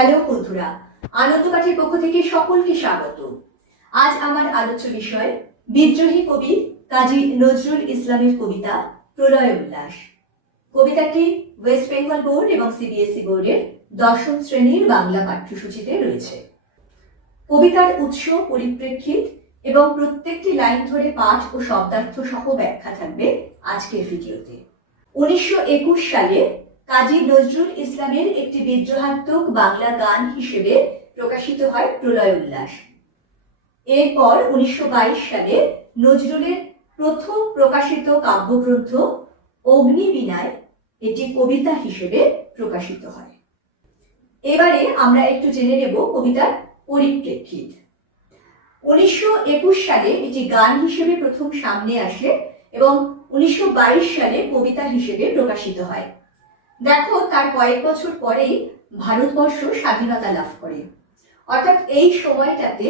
Hello বন্ধুরা, আনন্দ পাঠের পক্ষ থেকে সকলকে স্বাগত। আজ আমার আলোচ্য বিষয় বিদ্রোহী কবি কাজী নজরুল ইসলামের কবিতা প্রলয় উল্লাস। কবিতাটি ওয়েস্ট বেঙ্গল বোর্ড এবং সিবিএসই বোর্ডের 10ম শ্রেণীর বাংলা পাঠ্যসূচিতে রয়েছে। কবিতার উৎস, পরিপ্রেক্ষিত এবং প্রত্যেকটি লাইন ধরে পাঠ ও শব্দার্থ সহ ব্যাখ্যা থাকবে আজকের ভিডিওতে। 1921 সালে কাজী নজরুল ইসলামের একটি বিদ্রোহাত্মক বাংলা গান হিসেবে প্রকাশিত হয় প্রলয় উল্লাস। এরপর 1922 সালে নজরুলের প্রথম প্রকাশিত কাব্যগ্রন্থ অগ্নিবীণায় এটি কবিতা হিসেবে প্রকাশিত হয়। এবারে আমরা একটু জেনে নেব কবিতার পরিপ্রেক্ষিত। 1921 সালে এটি গান হিসেবে প্রথম সামনে আসে এবং 1922 সালে কবিতা হিসেবে প্রকাশিত হয়। দেখো, তার কয়েক বছর পরেই ভারতবর্ষ স্বাধীনতা লাভ করে। অর্থাৎ এই সময়টাতে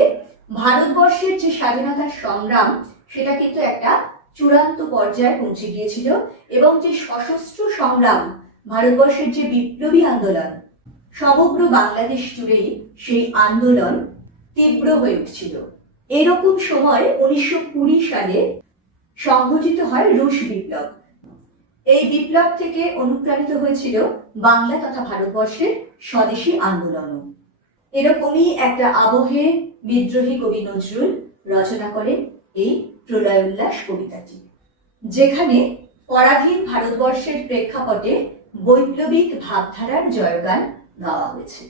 ভারতবর্ষের যে স্বাধীনতার সংগ্রাম সেটা কিন্তু একটা চূড়ান্ত পর্যায়ে পৌঁছে গিয়েছিল এবং যে সশস্ত্র সংগ্রাম, ভারতবর্ষের যে বিপ্লবী আন্দোলন, সমগ্র বাংলাদেশ জুড়েই সেই আন্দোলন তীব্র হয়ে উঠছিল। এরকম সময় 1920 সালে সংঘটিত হয় রুশ বিপ্লব। এই বিপ্লব থেকে অনুপ্রাণিত হয়েছিল বাংলা তথা ভারতবর্ষের স্বদেশী আন্দোলনও। এরকমই একটা আবহে বিদ্রোহী কবি নজরুল রচনা করেন এই প্রলয় উল্লাস কবিতাটি, যেখানে পরাধীন ভারতবর্ষের প্রেক্ষাপটে বৈপ্লবিক ভাবধারার জয়গান গাওয়া হয়েছে।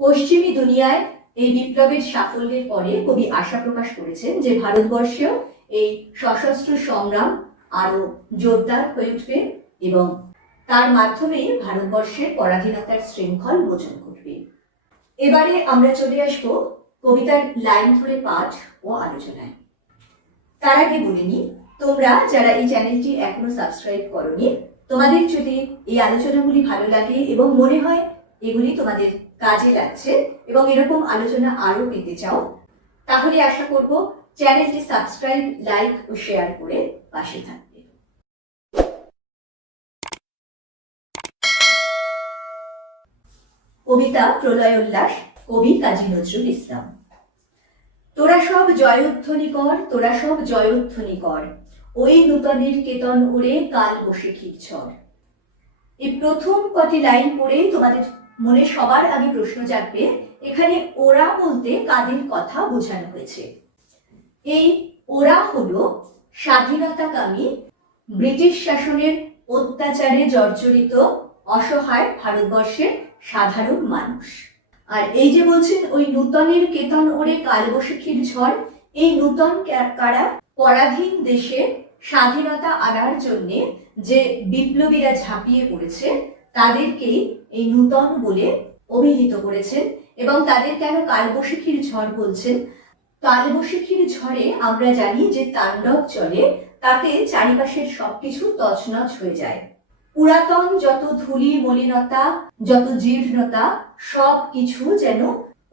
পশ্চিমী দুনিয়ায় এই বিপ্লবের সাফল্যের পরে কবি আশা প্রকাশ করেছেন যে ভারতবর্ষেও এই সশস্ত্র সংগ্রাম আরো জোরদার হয়ে উঠবে এবং তার মাধ্যমেই ভারতবর্ষের পরাধীনতার শৃঙ্খল মোচন ঘটবে। এবারে আমরা চলে আসব কবিতার লাইন ধরে পাঠ ও আলোচনায়। তার আগে বলে নিই, তোমরা যারা এই চ্যানেলটি এখনো সাবস্ক্রাইব করোনি, তোমাদের যদি এই আলোচনাগুলি ভালো লাগে এবং মনে হয় এগুলি তোমাদের কাজে লাগছে এবং এরকম আলোচনা আরো পেতে চাও, তাহলে আশা করব চ্যানেলটি সাবস্ক্রাইব, লাইক ও শেয়ার করে পাশে থাকবে। কবিতা প্রলয় উল্লাস, কবি কাজী নজরুল ইসলাম। তোরা সব জয়ধ্বনি কর, তোরা সব জয়ধ্বনি কর, ওই নূতনের কেতন উড়ে কাল বৈশাখীর ঝড়। এই প্রথম কটি লাইন পড়ে তোমাদের মনে সবার আগে প্রশ্ন জাগবে, এখানে ওরা বলতে কাদের কথা বোঝানো হয়েছে। এই ওরা হলো স্বাধীনতাকামী ব্রিটিশ শাসনের অত্যাচারে জর্জরিত অসহায় ভারতবর্ষের সাধারণ মানুষ। আর এই যে বলছেন ওই নূতনের কেতন ওড়ে কালবৈশাখীর ঝড়, এই নূতন কারা? পরাধীন দেশে স্বাধীনতা আনার জন্য যে বিপ্লবীরা ঝাঁপিয়ে পড়েছে তাদেরকেই এই নূতন বলে অভিহিত করেছেন। এবং তাদের কেন কালবৈশাখীর ঝড় বলছেন? কালবৈশাখীর ঝড়ে আমরা জানি যে তাণ্ডব চলে, তাতে চারিপাশের সবকিছু তছনছ হয়ে যায়। পুরাতন যত ধূলি মলিনতা, যত জীর্ণতা, সব কিছু যেন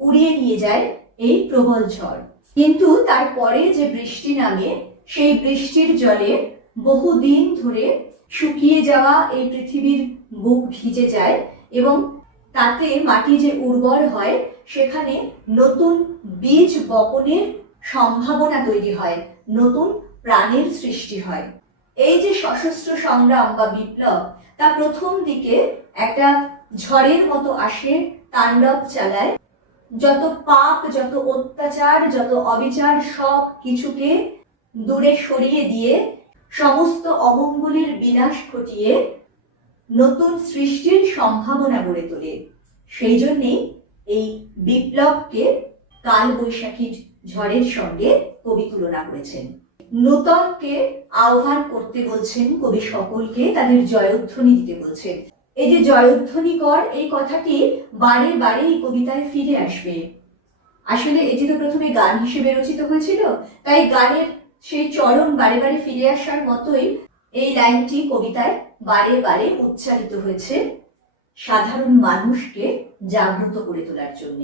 উড়িয়ে নিয়ে যায় এই প্রবল ঝড়। কিন্তু তারপরে যে বৃষ্টি নামে, সেই বৃষ্টির জলে বহুদিন ধরে শুকিয়ে যাওয়া এই পৃথিবীর বুক ভিজে যায় এবং তাতে মাটি যে উর্বর হয়, সেখানে নতুন বীজ বপনের সম্ভাবনা তৈরি হয়, নতুন প্রাণের সৃষ্টি হয়। এই যে সশস্ত্র সংগ্রাম বা বিপ্লব, তা প্রথম দিকে একটা ঝড়ের মতো আসে, তাণ্ডব চালায়, যত পাপ, যত অত্যাচার, যত অবিচার সব কিছুকে দূরে সরিয়ে দিয়ে সমস্ত অমঙ্গলের বিনাশ ঘটিয়ে নতুন সৃষ্টির সম্ভাবনা গড়ে তোলে। সেই জন্যেই এই বিপ্লবকে কালবৈশাখীর ঝড়ের সঙ্গে কবি তুলনা করেছেন। নূতনকে আহ্বান করতে বলছেন কবি, সকলকে তাদের জয়ধ্বনি দিতে বলছেন। এই যে জয়ধ্বনি কর, এই কথাটি বারে বারে এই কবিতায় ফিরে আসবে। আসলে এটি তো প্রথমে গান হিসেবে রচিত হয়েছিল, তাই গানের সেই চরণ বারে বারে ফিরে আসার মতোই এই লাইনটি কবিতায় বারে বারে উচ্চারিত হয়েছে সাধারণ মানুষকে জাগ্রত করে তোলার জন্য।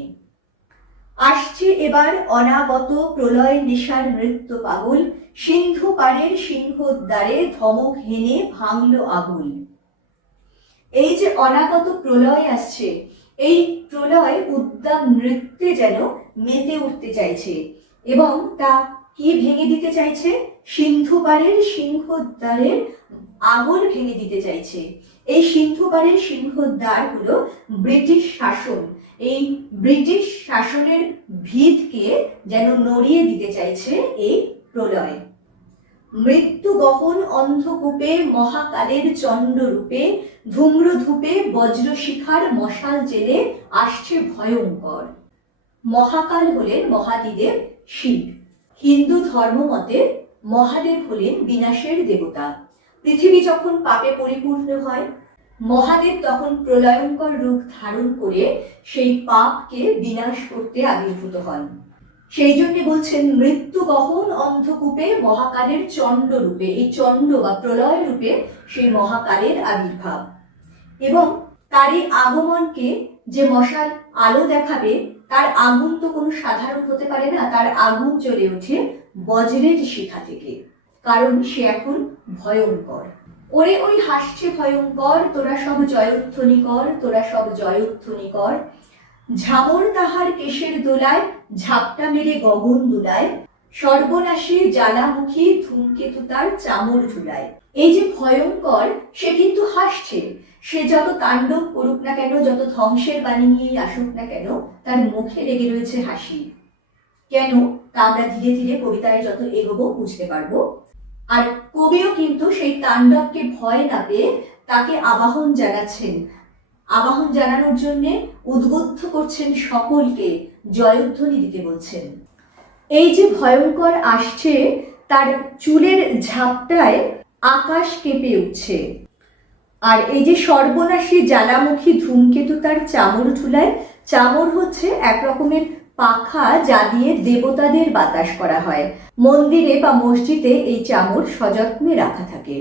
আসছে এবার অনাগত প্রলয় নেশার নৃত্য পাগল, সিন্ধু পাড়ের সিংহদ্বারে ধমক হেনে ভাঙল আগুন। এই যে অনাগত প্রলয় আসছে, এই প্রলয় উদ্দাম নৃত্যে যেন মেতে উঠতে চাইছে এবং তা কি ভেঙে দিতে চাইছে? সিন্ধু পাড়ের সিংহদ্বারের আগল ভেঙে দিতে চাইছে। এই সিন্ধু পাড়ের সিংহদ্বার হলো ব্রিটিশ শাসন। এই ব্রিটিশ শাসনের ভিতকে যেন নড়িয়ে দিতে চাইছে এই প্রলয়। মৃত্যু গহন অন্ধকূপে মহাকালের চণ্ডরূপে ধূম্রধূপে বজ্রশিখার মশাল জেলে আসছে ভয়ঙ্কর। মহাকাল হলেন মহাদিদেব শিব। হিন্দু ধর্ম মতে মহাদেব হলেন বিনাশের দেবতা। পৃথিবী যখন পাপে পরিপূর্ণ হয়, মহাদেব তখন প্রলয়ঙ্কর রূপ ধারণ করে সেই পাপকে বিনাশ করতে আবির্ভূত হন। সেই জন্য বলছেন মৃত্যু গহন অন্ধকূপে মহাকালের চণ্ড রূপে। এই চণ্ড বা প্রলয় রূপে সেই মহাকালের আবির্ভাব, এবং তারই আগমনকে যে মশাল আলো দেখাবে, তার আগুন তো কোনো সাধারণ হতে পারে না। তার আগুন জ্বলে ওঠে বজ্রের শিখা থেকে, কারণ সে এখন ভয়ঙ্কর। ওরে ওই হাসছে ভয়ঙ্কর, তোরা সব জয়ধ্বনি কর, তোরা সব জয়ধ্বনি কর। ঝামর তাহার কেশের দোলায় ঝাপটা মেরে গগন দুলায়, সর্বনাশী জ্বালামুখী ধূমকেতু তার চামর ঝুলায়। এই যে ভয়ঙ্কর, সে কিন্তু হাসছে। সে যত তাণ্ডব করুক না কেন, যত ধ্বংসের বাণী নিয়েই আসুক না কেন, তার মুখে লেগে রয়েছে হাসি। কেন তা আমরা ধীরে ধীরে কবিতায় যত এগোবো বুঝতে পারবো। আর কবিও কিন্তু সেই তাণ্ডবকে ভয় না পেয়ে তাকে আবাহন জানাচ্ছেন। আবাহন জানানোর জন্য উদ্বুদ্ধ করছেন সকলকে, জয়ধ্বনি দিতে বলছেন। এই যে ভয়ঙ্কর আসছে, তার চুলের ঝাপটায় আকাশ কেঁপে উঠছে। আর এই যে সর্বনাশী জ্বালামুখী ধূমকেতু তার চামর ঝুলায়। চামর হচ্ছে এক রকমের পাখা, যা দিয়ে দেবতাদের বাতাস করা হয়। মন্দিরে বা মসজিদে এই চামর সযত্নে রাখা থাকে।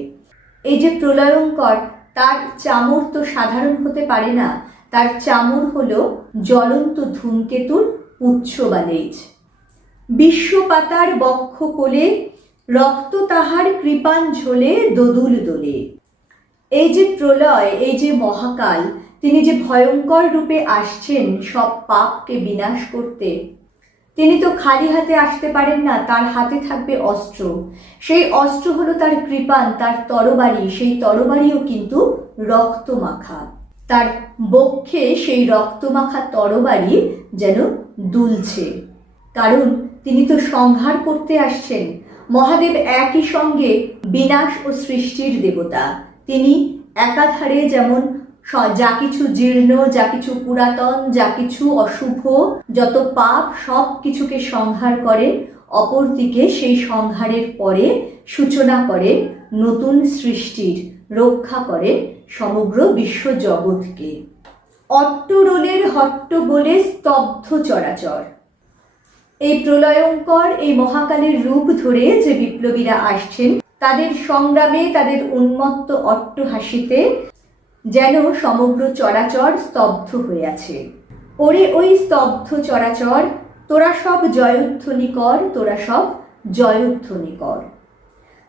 এই যে প্রলয়ঙ্কর, তার চামর তো সাধারণ হতে পারে না। তার চামর হলো জ্বলন্ত ধূমকেতুর পুচ্ছ বা লেজ। বিশ্বপাতার বক্ষ কোলে রক্ত তাহার কৃপাণ ঝোলে দোদুল দোলে। এই যে প্রলয়, এই যে মহাকাল, তিনি যে ভয়ঙ্কর রূপে আসছেন সব পাপকে বিনাশ করতে, তিনি তো খালি হাতে আসতে পারেন না। তার হাতে থাকবে অস্ত্র। সেই অস্ত্র হলো তার কৃপাণ, তার তরবারি। সেই তরবারিও কিন্তু রক্তমাখা। তার বক্ষে সেই রক্তমাখা তরবারি যেন দুলছে, কারণ তিনি তো সংহার করতে আসছেন। মহাদেব একই সঙ্গে বিনাশ ও সৃষ্টির দেবতা। তিনি একাধারে যেমন যা কিছু জীর্ণ, যা কিছু পুরাতন, যা কিছু অশুভ, যত পাপ, সব কিছুকে সংহার করেন, অপরদিকে সেই সংহারের পরে সূচনা করেন নতুন সৃষ্টির, রক্ষা করেন সমগ্র বিশ্ব জগৎকে। অট্টরোলের হট্টগোলে স্তব্ধ চরাচর। এই প্রলয়ঙ্কর, এই মহাকালের রূপ ধরে যে বিপ্লবীরা আসছেন, তাদের সংগ্রামে, তাদের উন্মত্ত অট্টহাসিতে যেন সমগ্র চরাচর স্তব্ধ হয়ে আছে। ওরে ওই স্তব্ধ চরাচর, তোরা সব জয়ধ্বনি কর, তোরা সব জয়ধ্বনি কর।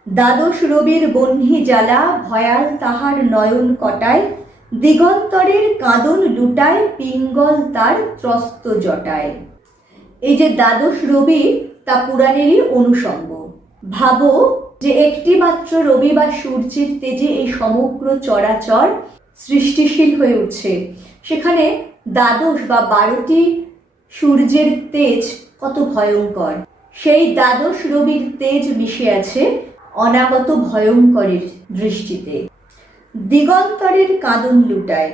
দ্বাদশ রবির বহ্নি জ্বালা ভয়াল তাহার নয়ন কটায়, দিগন্তরের কাঁদন লুটায় পিঙ্গল তার ত্রস্ত জটায়। এই যে দ্বাদশ রবি, তা পুরাণেরই অনুষঙ্গ। ভাবো যে একটি মাত্র রবি বা সূর্যের তেজে এই সমগ্র চরাচর সৃষ্টিশীল হয়ে উঠছে। সেখানে দ্বাদশ বা 12টি সূর্যের তেজ কত ভয়ঙ্কর। সেই দ্বাদশ রবির তেজ মিশে আছে অনাগত ভয়ঙ্করের দৃষ্টিতে। দিগন্তরের কাঁদন লুটায়।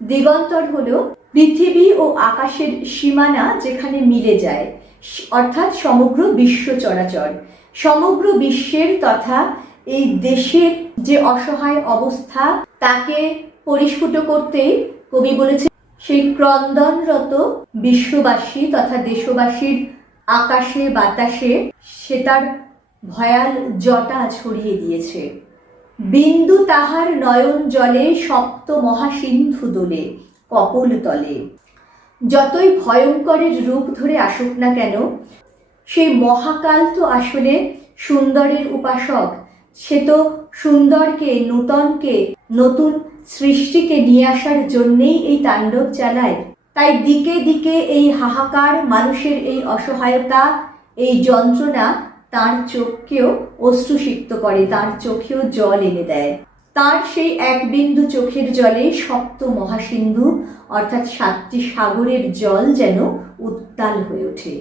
দিগন্তর হলো পৃথিবী ও আকাশের সীমানা, যেখানে মিলে যায়, অর্থাৎ সমগ্র বিশ্ব চরাচর। সমগ্র বিশ্বের তথা এই দেশের যে অসহায় অবস্থা, তাকে পরিস্ফুট করতেই কবি বলেছে সেই ক্রন্দনরত বিশ্ববাসী তথা দেশবাসীর আকাশে বাতাসে সে তার ভয়াল জটা ছড়িয়ে দিয়েছে। বিন্দু তাহার নয়ন জলে সপ্ত মহাসিন্ধু দোলে কপোল তলে। যতই ভয়ঙ্করের রূপ ধরে আসুক না কেন, সেই মহাকাল তো আসলে সুন্দরের উপাসক। সে তো সুন্দরকে, নূতনকে, নতুন সৃষ্টিকে নিয়ে আসার জন্যেই এই তাণ্ডব চালায়। তাই দিকে দিকে এই হাহাকার, মানুষের এই অসহায়তা, এই যন্ত্রণা তার চোখকেও অশ্রুসিক্ত করে, তার চোখেও জল এনে দেয়। তার সেই এক বিন্দু চোখের জলে সপ্ত মহাসিন্ধু অর্থাৎ 7টি সাগরের জল যেন উত্তাল হয়ে ওঠে।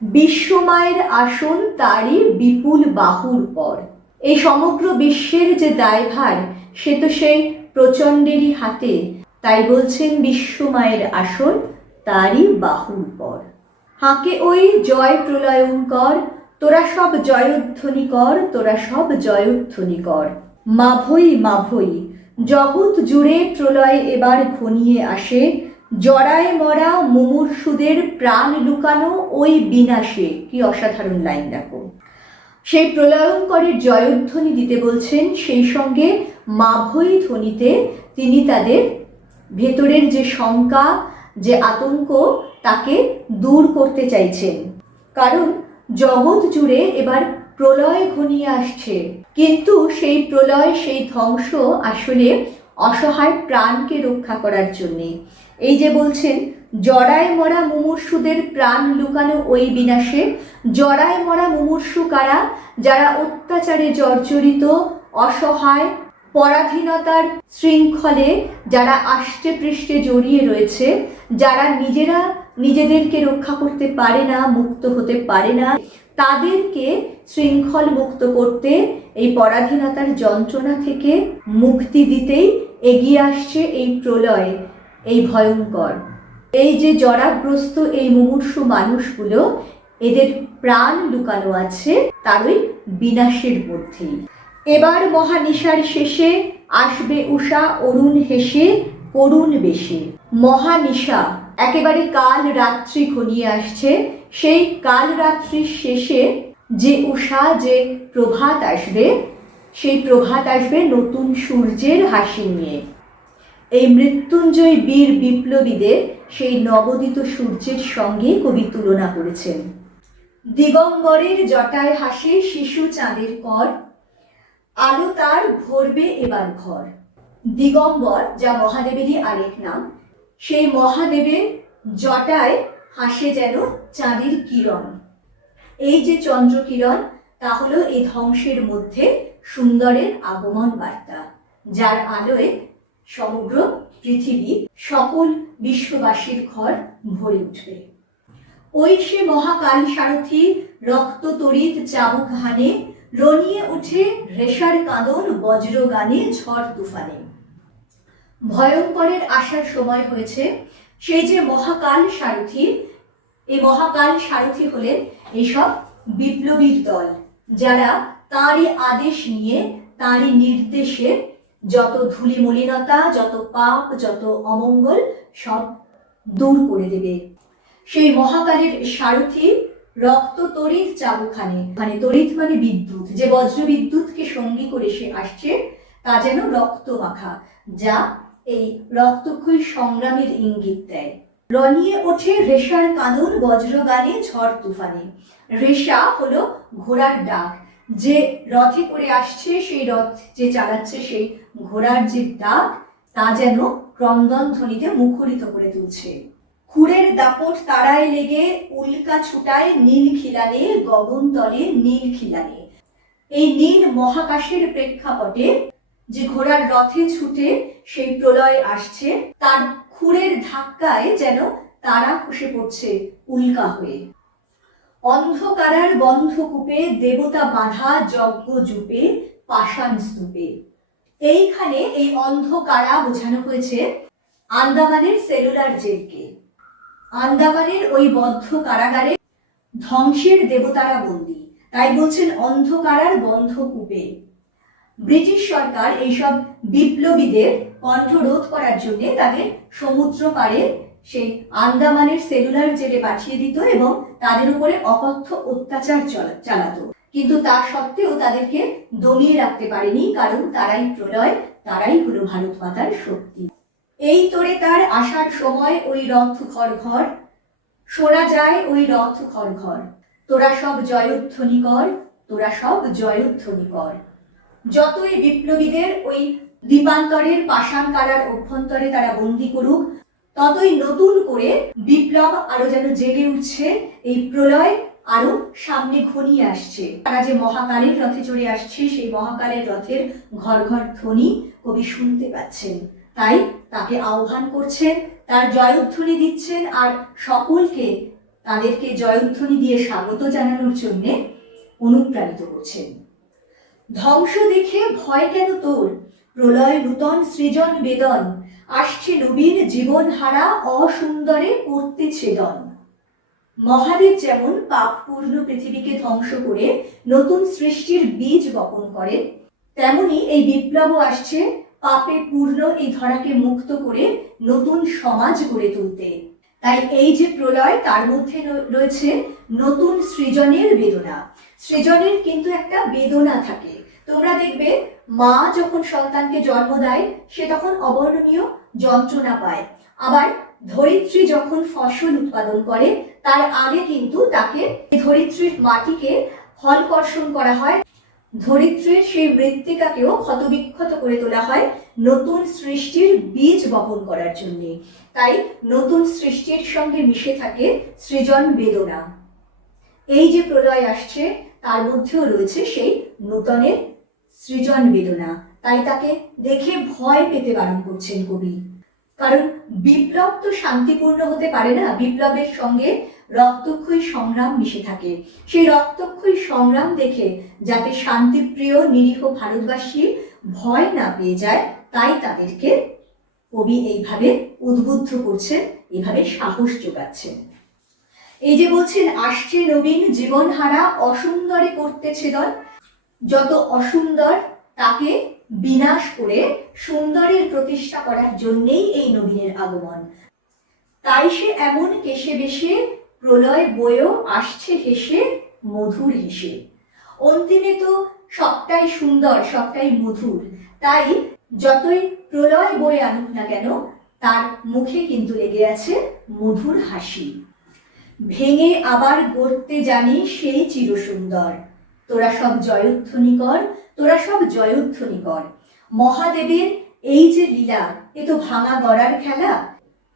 বিশ্বমায়ের আসন তারই বিপুল বাহুর পর। এই সমগ্র বিশ্বের যে দায়ভার সে তো সেই প্রচণ্ডেরই হাতে, তাই বলছেন বিশ্বমায়ের আসন তারই বাহুর পর। হাঁকে ওই জয় প্রলয়ঙ্কর, তোরা সব জয়ধ্বনি কর, তোরা সব জয়ধ্বনি কর। মাভৈ মাভৈ, জগৎ জুড়ে প্রলয় এবার ঘনিয়ে আসে, জরায় মরা মুমূর্ষুদের প্রাণ লুকানো ওই বিনাশে। কি অসাধারণ লাইন দেখো। সেই প্রলয়ঙ্করের জয়ধ্বনি দিতে বলছেন, সেই সঙ্গে মাভৈ ধ্বনিতে তিনি তাদের ভেতরের যে শঙ্কা, যে আতঙ্ক তাকে দূর করতে চাইছেন। কারণ জগৎ জুড়ে এবার প্রলয় ঘনিয়ে আসছে, কিন্তু সেই প্রলয়, সেই ধ্বংস আসলে অসহায় প্রাণকে রক্ষা করার জন্যে। এই যে বলছেন জরায় মরা মুমূর্ষুদের প্রাণ লুকানো ওই বিনাশে। জরায় মরা মুমূর্ষু কারা? যারা অত্যাচারে জর্জরিত, অসহায়, পরাধীনতার শৃঙ্খলে যারা আষ্টে পৃষ্ঠে জড়িয়ে রয়েছে, যারা নিজেরা নিজেদেরকে রক্ষা করতে পারে না, মুক্ত হতে পারে না, তাদেরকে শৃঙ্খল মুক্ত করতে, এই পরাধীনতার যন্ত্রণা থেকে মুক্তি দিতেই এগিয়ে আসছে এই প্রলয়, এই ভয়ঙ্কর। এই যে জরাগ্রস্ত এই মুমূর্ষু মানুষগুলো, এদের প্রাণ লুকানো আছে তার ওই বিনাশের মধ্যেই। এবার মহানিশার শেষে আসবে উষা অরুণ হেসে করুণ বেশে। মহানিশা, একেবারে কাল রাত্রি ঘনিয়ে আসছে। সেই কাল রাত্রির শেষে যে উষা, যে প্রভাত আসবে, সেই প্রভাত আসবে নতুন সূর্যের হাসি নিয়ে। এই মৃত্যুঞ্জয় বীর বিপ্লবীদের সেই নবোদিত সূর্যের সঙ্গে কবি তুলনা করেছেন। দিগম্বরের জটায় হাসে শিশু চাঁদের কর, আলো তার ভরবে এবার ঘর। দিগম্বর, যা মহাদেবেরই আরেক নাম, সেই মহাদেবের জটায় হাসে যেন চাঁদের কিরণ। এই যে চন্দ্রকিরণ, তা হলো এই ধ্বংসের মধ্যে সুন্দরের আগমন বার্তা, যার আলোয় সমগ্র পৃথিবী, সকল বিশ্ববাসীর ঘর ভরে উঠবে। ওই সে মহাকাল সারথি রক্ত তড়িৎ চাবুক হানে, রনিয়ে উঠে রেশার কাঁদন বজ্রগানে ঝড় তুফানে। ভয়ঙ্করের আসার সময় হয়েছে। সেই যে মহাকাল সারথি, এই মহাকাল সারথি হলেন এইসব বিপ্লবীর দল, যারা তাঁরই আদেশ নিয়ে, তাঁরই নির্দেশে যত ধূলিমলিনতা, যত পাপ, যত অমঙ্গল সব দূর করে দেবে। সেই মহাকালের সারথি রক্ত তড়িৎ চাবুখানে, মানে তড়িৎ মানে বিদ্যুৎ, যে বজ্র বিদ্যুৎকে সঙ্গী করে সে আসছে তা যেন রক্ত মাখা, যা এই রক্তক্ষয়ী সংগ্রামের ইঙ্গিত দেয়। রনিয়ে ওঠে রেশার কাঁদন বজ্রগানে ঝড় তুফানে। রেশা হলো ঘোড়ার ডাক, যে রথে করে আসছে, সেই রথ যে চালাচ্ছে সেই ঘোড়ার যে ডাক, তা যেন ক্রন্দন ধ্বনিতে মুখরিত করে তুলছে। খুরের দাপট তারায় লেগে উল্কা ছুটায় নীল খিলানে, গগন তলে নীল খিলানে। এই নীল মহাকাশের প্রেক্ষাপটে যে ঘোড়ার রথে ছুটে সেই প্রলয় আসছে, তার খুরের ধাক্কায় যেন তারা খসে পড়ছে উল্কা হয়ে। অন্ধকারার বন্ধকূপে দেবতা বাঁধা যজ্ঞ জুপে পাষাণ স্তূপে। এইখানে এই অন্ধকারা বোঝানো হয়েছে আন্দামানের সেলুলার জেলকে। আন্দামানের ওই বদ্ধ কারাগারে ধ্বংসের দেবতারা বন্দী, তাই বলছেন অন্ধকারার বন্ধকূপে। ব্রিটিশ সরকার এইসব বিপ্লবীদের কণ্ঠরোধ করার জন্য তাদের সমুদ্র পাড়ে সেই আন্দামানের সেলুলার জেলে পাঠিয়ে দিত এবং তাদের উপরে অকথ্য অত্যাচার চালাতো। কিন্তু তা সত্ত্বেও তাদেরকে দমিয়ে রাখতে পারেনি, কারণ তারাই প্রলয়, তারাই হলো ভারত মাতার শক্তি। এই তোরে তার আসার সময় ওই রথ ঘর ঘর, শোনা যায় ওই রথ ঘর ঘর। তোরা সব জয়ধ্বনি কর, তোরা সব জয়ধ্বনি কর। যতই বিপ্লবীদের ওই দ্বীপান্তরের পাষাণ কারার অভ্যন্তরে তারা বন্দি করুক, ততই নতুন করে বিপ্লব আরো যেন জেগে উঠছে, এই প্রলয় আরো সামনে ঘনিয়ে আসছে। তারা যে মহাকালের রথে চড়ে আসছে, সেই মহাকালের রথের ঘর ঘর ধ্বনি কবি শুনতে পাচ্ছেন। তাই তাকে আহ্বান করছেন, তার জয়ধ্বনি দিচ্ছেন, আর সকলকে তাদেরকে জয়ধ্বনি দিয়ে স্বাগত জানানোর জন্য অনুপ্রাণিত করছেন। ধ্বংস দেখে ভয় কেন তোর, প্রলয় নূতন সৃজন বেদন, আসছে নবীন জীবন হারা অসুন্দরে করতে ছেদন। মহাদেব যেমন পাপপূর্ণ পৃথিবীকে ধ্বংস করে নতুন সৃষ্টির বীজ বপন করে, তেমনি এই বিপ্লবও আসছে পাপে পূর্ণ এই ধরাকে মুক্ত করে নতুন সমাজ গড়ে তুলতে। তাই এই যে প্রলয়, তার মধ্যে রয়েছে নতুন সৃজনের বেদনা। সৃজনের কিন্তু একটা বেদনা থাকে। তোমরা দেখবে মা যখন সন্তানকে জন্ম দেয়, সে তখন অবর্ণনীয় যন্ত্রণা পায়। আবার ধরিত্রী যখন ফসল উৎপাদন করে, তার আগে কিন্তু তাকে ধরিত্রীর মাটিকে ফল কর্ষণ করা হয়, ধরিত্রীর সেই মৃত্তিকাকেও ক্ষতবিক্ষত করে তোলা হয় নতুন সৃষ্টির বীজ বপন করার জন্য। তাই নতুন সৃষ্টির সঙ্গে মিশে থাকে সৃজন বেদনা। এই যে প্রলয় আসছে, তার মধ্যেও রয়েছে সেই নূতনের সৃজন বেদনা। তাই তাকে দেখে ভয় পেতে বারণ করছেন কবি। কারণ বিপ্লব তো শান্তিপূর্ণ হতে পারে না, বিপ্লবের সঙ্গে রক্তক্ষয়ী সংগ্রাম মিশে থাকে। সেই রক্তক্ষয়ী সংগ্রাম দেখে যাতে শান্তিপ্রিয় নিরীহ ভারতবাসী ভয় না পেয়ে যায়, তাই তাদেরকে কবি এইভাবে উদ্বুদ্ধ করছেন, এইভাবে সাহস যোগাচ্ছেন। এই যে বলছেন, আসছে নবীন জীবন হারা অসুন্দরে করতে ছেদন, যত অসুন্দর তাকে বিনাশ করে সুন্দরের প্রতিষ্ঠা করার জন্যেই এই নবীনের আগমন। তাই সে এমন কেশে বেশে প্রলয় বয়েও আসছে হেসে মধুর হেসে। অন্তিমে তো সবটাই সুন্দর, সবটাই মধুর। তাই যতই প্রলয় বয়ে আনুক না কেন, তার মুখে কিন্তু লেগে আছে মধুর হাসি। ভেঙে আবার গড়তে জানি সেই চিরসুন্দর, তোরা সব জয়ধ্বনি কর, তোরা সব জয়ধ্বনি কর। মহাদেবের এই যে লীলা, এ তো ভাঙা গড়ার খেলা।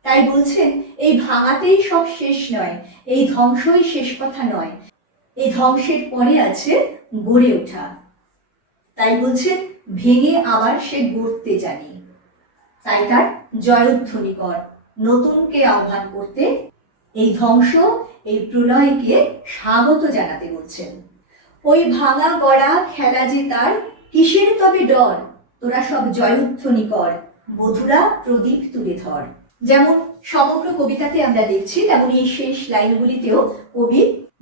তাই বলছেন, এই ভাঙাতেই সব শেষ নয়, এই ধ্বংসই শেষ কথা নয়, এই ধ্বংসের পরে আছে গড়ে ওঠা। তাই বলছেন, ভেঙে আবার সে গড়তে জানি। তাই তার জয়ধ্বনি কর, নতুনকে আহ্বান করতে, এই ধ্বংস, এই প্রলয়কে স্বাগত জানাতে বলছেন। ওই ভাঙা গড়া খেলা যে তার, কিসের তবে ডর, তোরা সব জয়ধ্বনি কর, বধুরা প্রদীপ তুলে ধর। যেমন সমগ্র কবিতাতে আমরা দেখছি, তেমন এই শেষ লাইনগুলিতেও কবি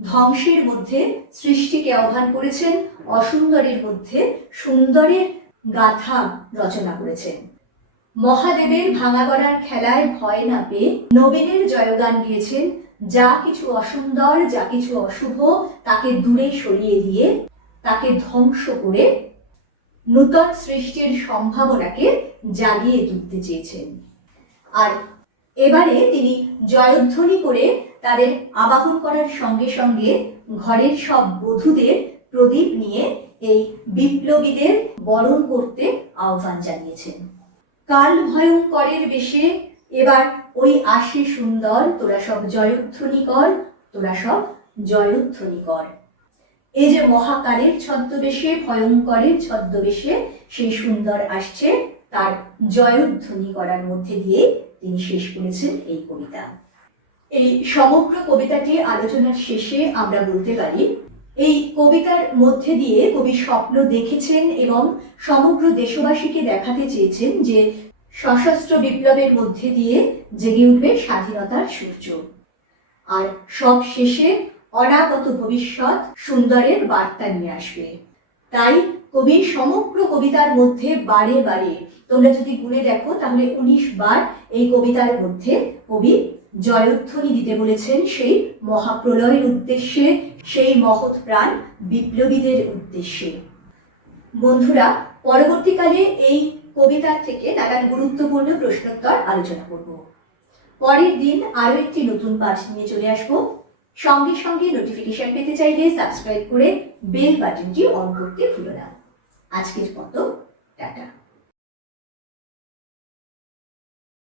ধ্বংসের মধ্যে সৃষ্টিকে আহ্বান করেছেন, অসুন্দরের মধ্যে সুন্দরের গাথা রচনা করেছেন। মহাদেবের ভাঙা গড়ার খেলায় ভয় না পেয়ে নবীনের জয়গান গিয়েছেন। যা কিছু অসুন্দর, যা কিছু অশুভ, তাকে দূরে সরিয়ে দিয়ে, তাকে ধ্বংস করে নূতন সৃষ্টির সম্ভাবনাকে জাগিয়ে তুলতে চেয়েছেন। আর এবারে তিনি জয়ধ্বনি করে তাদের আবাহন করার সঙ্গে সঙ্গে ঘরের সব বধূদের প্রদীপ নিয়ে এই বিপ্লবীদের বরণ করতে আহ্বান জানিয়েছেন। কাল ভয়ঙ্করের বেশে এবার ওই আসে সুন্দর, তোরা সব জয়ধ্বনি কর, তোরা সব জয়ধ্বনি কর। এই যে মহাকালের ছদ্মবেশে, ভয়ঙ্করের ছদ্মবেশে সেই সুন্দর আসছে, তার জয়ধ্বনি করার মধ্যে দিয়ে তিনি শেষ করেছেন এই কবিতা। এই সমগ্র কবিতাটি আলোচনার শেষে আমরা বলতে পারি, এই কবিতার মধ্যে দিয়ে কবি স্বপ্ন দেখেছেন এবং সমগ্র দেশবাসীকে দেখাতে চেয়েছেন যে সশস্ত্র বিপ্লবের মধ্যে দিয়ে জেগে উঠবে স্বাধীনতার সূর্য, আর সব শেষে অনাগত ভবিষ্যৎ সুন্দরের বার্তা নিয়ে আসবে। তাই কবি সমগ্র কবিতার মধ্যে বারে বারে, তোমরা যদি গুনে দেখো তাহলে 19 বার এই কবিতার মধ্যে কবি জয়ধ্বনি দিতে বলেছেন সেই মহাপ্রলয়ের উদ্দেশ্যে, সেই মহৎ প্রাণ বিপ্লবীদের উদ্দেশ্যে। বন্ধুরা, পরবর্তীকালে এই কবিতার থেকে নানান গুরুত্বপূর্ণ প্রশ্নোত্তর আলোচনা করব। পরের দিন আরো একটি নতুন পাঠ নিয়ে চলে আসবো। সঙ্গে সঙ্গে নোটিফিকেশন পেতে চাইলে সাবস্ক্রাইব করে বেল বাটনটি অন করতে ভুলো না। আজকের মতো টাটা।